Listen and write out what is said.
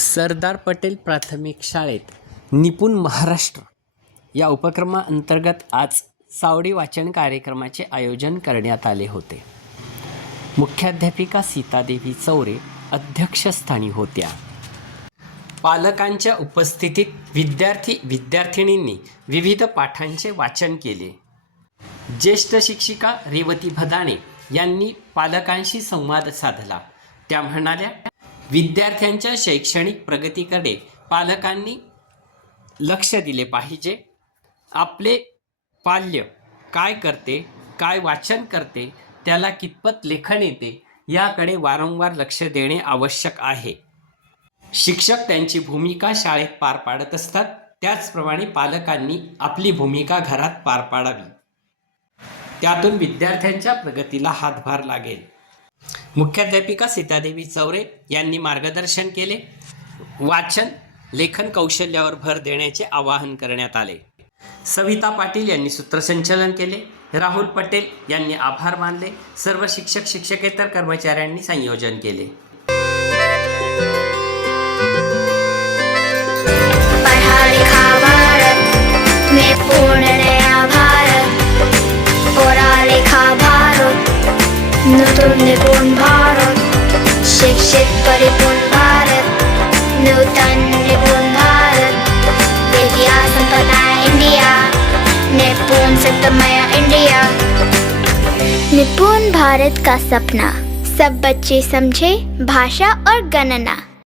सरदार पटेल प्राथमिक शाळेत निपुण महाराष्ट्र. या उपक्रमाअंतर्गत आज सावडी वाचन कार्यक्रमाचे आयोजन करण्यात आले होते. मुख्याध्यापिका सीतादेवी चौरे अध्यक्षस्थानी होत्या. पालकांच्या उपस्थितीत विद्यार्थी विद्यार्थिनींनी विविध पाठांचे वाचन केले. ज्येष्ठ शिक्षिका रेवती भदाणे यांनी पालकांशी संवाद साधला. त्या म्हणाल्या विद्यार्थ्यांच्या शैक्षणिक प्रगतीकडे पालकांनी लक्ष दिले पाहिजे. आपले पाल्य काय करते काय वाचन करते त्याला कितपत लेखन येते याकडे वारंवार लक्ष देणे आवश्यक आहे. शिक्षक त्यांची भूमिका शाळेत पार पाडत असतात. त्याचप्रमाणे पालकांनी आपली भूमिका घरात पार पाडावी. त्यातून विद्यार्थ्यांच्या प्रगतीला हातभार लागेल. मुख्याध्यापिका सीतादेवी चौरे यांनी मार्गदर्शन केले. वाचन लेखन कौशल्यावर भर देण्याचे आवाहन करण्यात आले. सविता पाटील यांनी सूत्रसंचलन केले. राहुल पटेल यांनी आभार मानले. सर्व शिक्षक शिक्षकेतर कर्मचाऱ्यांनी संयोजन केले. निपुण भारत शिक्षित পরিপূর্ণ भारत नूतन निपुण भारत विद्या संपन्ना इंडिया निपुण सिद्धमय इंडिया निपुण भारत का सपना सब बच्चे समझे भाषा और गणना।